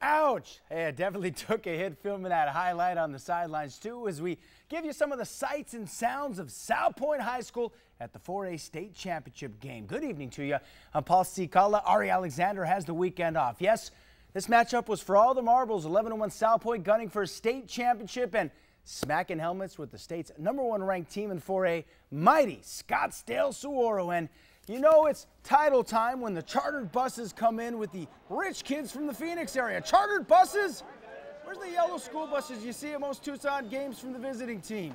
Ouch! Hey, I definitely took a hit filming that highlight on the sidelines too, as we give you some of the sights and sounds of Salpointe High School at the 4A state championship game. Good evening to you. I'm Paul Cicala. Ari Alexander has the weekend off. Yes, this matchup was for all the marbles. 11-1 Salpointe gunning for a state championship and smacking helmets with the state's #1 ranked team in 4A, mighty Scottsdale Saguaro. And you know it's title time when the chartered buses come in with the rich kids from the Phoenix area. Chartered buses? Where's the yellow school buses you see at most Tucson games from the visiting team?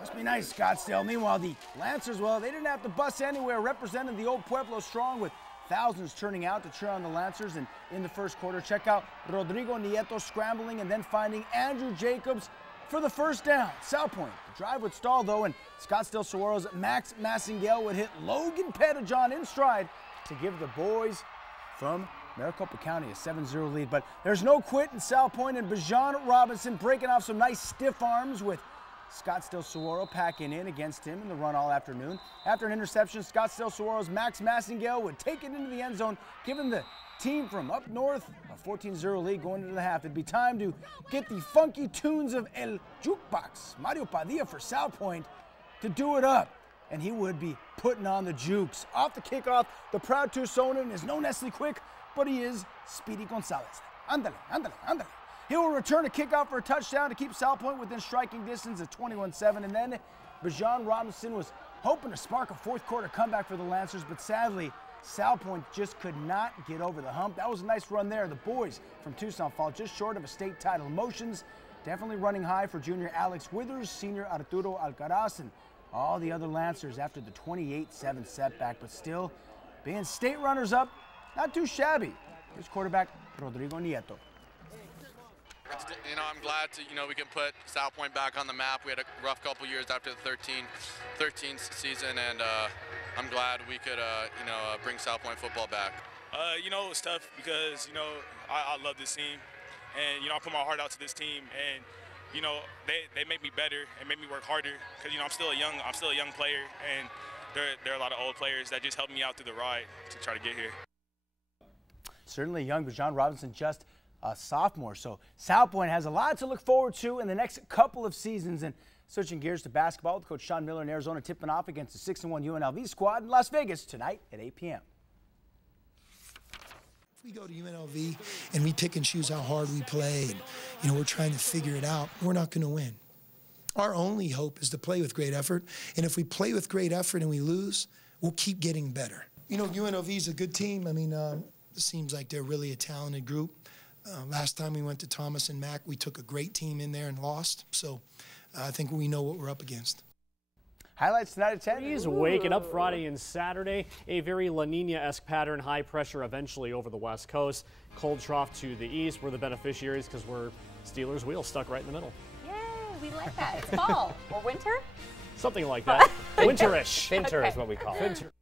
Must be nice, Scottsdale. Meanwhile, the Lancers, well, they didn't have to bus anywhere, representing the old Pueblo strong with thousands turning out to cheer on the Lancers. And in the first quarter, check out Rodrigo Nieto scrambling and then finding Andrew Jacobs for the first down. Salpointe, the drive would stall though, and Scottsdale Saguaro's Max Massingale would hit Logan Pettijohn in stride to give the boys from Maricopa County a 7-0 lead. But there's no quit in Salpointe, and Bijan Robinson breaking off some nice stiff arms with Scottsdale Saguaro packing in against him in the run all afternoon. After an interception, Scottsdale Saguaro's Max Massingale would take it into the end zone, giving the team from up north a 14-0 lead going into the half. It'd be time to get the funky tunes of El Jukebox, Mario Padilla for Salpointe, to do it up. And he would be putting on the jukes. Off the kickoff, the proud Tucsonan is no necessarily quick, but he is Speedy Gonzalez. Ándale, ándale, ándale. He will return a kickoff for a touchdown to keep Salpointe within striking distance at 21-7. And then Bijan Robinson was hoping to spark a fourth quarter comeback for the Lancers, but sadly, Salpointe just could not get over the hump. That was a nice run there. The boys from Tucson fall just short of a state title. Emotions definitely running high for junior Alex Withers, senior Arturo Alcaraz, and all the other Lancers after the 28-7 setback, but still being state runners-up, not too shabby. Here's quarterback Rodrigo Nieto. You know, I'm glad to, we can put Salpointe back on the map. We had a rough couple years after the 13 season, and I'm glad we could, bring Salpointe football back. It's tough because, I love this team, and, I put my heart out to this team, and, they make me better and make me work harder because, I'm still a young player, and there are a lot of old players that just helped me out through the ride to try to get here. Certainly young Bijan Robinson, just a sophomore. So Salpointe has a lot to look forward to in the next couple of seasons. And switching gears to basketball with Coach Sean Miller in Arizona, tipping off against the 6-1 UNLV squad in Las Vegas tonight at 8 p.m. If we go to UNLV and we pick and choose how hard we play and, we're trying to figure it out, we're not going to win. Our only hope is to play with great effort. And if we play with great effort and we lose, we'll keep getting better. UNLV is a good team. It seems like they're really a talented group. Last time we went to Thomas and Mack, we took a great team in there and lost. So I think we know what we're up against. Highlights tonight at 10. He's waking up Friday and Saturday. A very La Nina-esque pattern. High pressure eventually over the west coast. Cold trough to the east. We're the beneficiaries because we're Steelers' wheel stuck right in the middle. Yay, we like that. It's fall or winter? Something like that. Winterish. Winter is what we call it. Winter.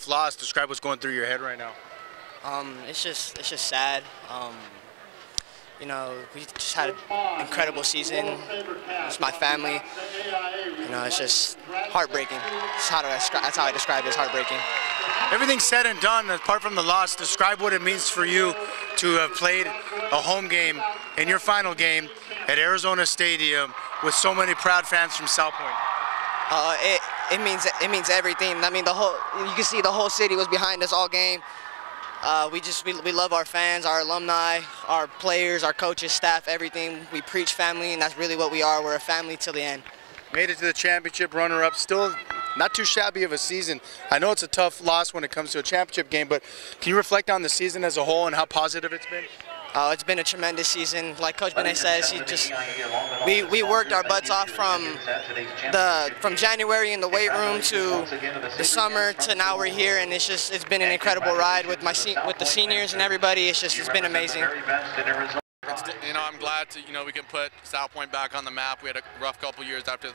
tough loss. Describe what's going through your head right now. It's just sad. You know, we just had an incredible season. It's my family. You know, it's just heartbreaking. That's how I describe it. It's heartbreaking. Everything said and done, apart from the loss, describe what it means for you to have played a home game in your final game at Arizona Stadium with so many proud fans from Salpointe. It means everything. I mean, you can see the whole city was behind us all game. We love our fans, our alumni, our players, our coaches, staff, everything. We preach family, and that's really what we are. We're a family till the end. Made it to the championship, runner-up, still not too shabby of a season. I know it's a tough loss when it comes to a championship game, but can you reflect on the season as a whole and how positive it's been? It's been a tremendous season. Like Coach Benet says, we worked our butts off from January in the weight room to the summer to now we're here, and it's been an incredible ride with the seniors and everybody. It's been amazing. You know, I'm glad we can put Salpointe back on the map. We had a rough couple years after the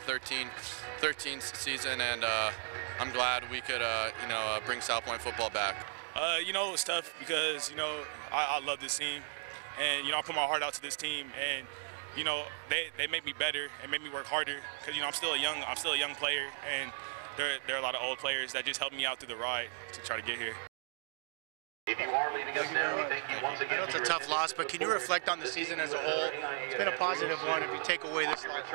13 season, and I'm glad we could bring Salpointe football back. You know, it's tough because I love this team. And, I put my heart out to this team, and, they make me better and make me work harder because, I'm still a young player, and there are a lot of old players that just helped me out through the ride to try to get here. If you are leading us there, we thank you once again. I know it's a tough loss, but can you reflect on the season as a whole? It's been a positive one if you take away this loss.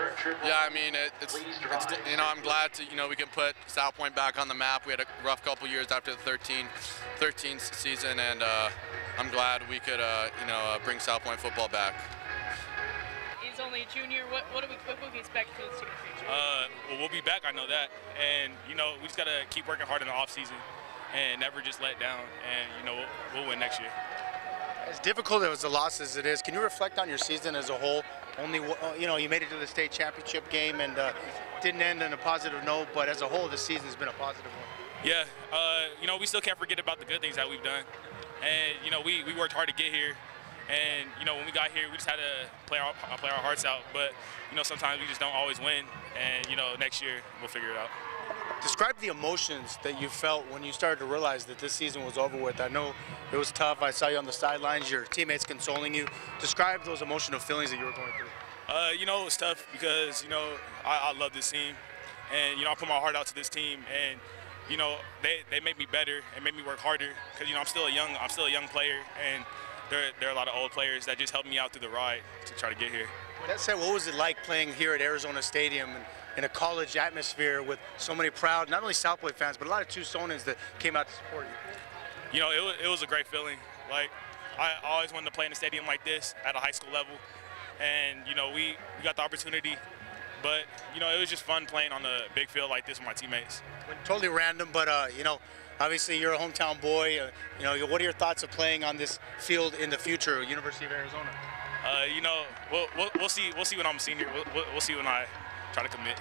Yeah, I mean, I'm glad we can put Salpointe back on the map. We had a rough couple years after the 13 season, and I'm glad we could bring Salpointe football back. He's only a junior. What can we expect for this year? Well, we'll be back. I know that, and we just gotta keep working hard in the off season and never just let down. And we'll win next year. As difficult as the loss as it is, can you reflect on your season as a whole? Only you made it to the state championship game and didn't end on a positive note, but as a whole, the season's been a positive one. Yeah, we still can't forget about the good things that we've done. And, we worked hard to get here. And, when we got here, we just had to play our hearts out. But, sometimes we just don't always win. And, next year, we'll figure it out. Describe the emotions that you felt when you started to realize that this season was over with. I know it was tough. I saw you on the sidelines, your teammates consoling you. Describe those emotional feelings that you were going through. It was tough because, I love this team. And, I put my heart out to this team. And, they make me better and make me work harder because I'm still a young player, and there are a lot of old players that just helped me out through the ride to try to get here. That said, what was it like playing here at Arizona Stadium in a college atmosphere with so many proud, not only Salpointe fans, but a lot of Tucsonans that came out to support you? It was a great feeling. Like, I always wanted to play in a stadium like this at a high school level, and we got the opportunity. But, it was just fun playing on a big field like this with my teammates. Totally random, but, obviously you're a hometown boy. What are your thoughts of playing on this field in the future, University of Arizona? We'll see when I'm a senior. We'll see when I try to commit.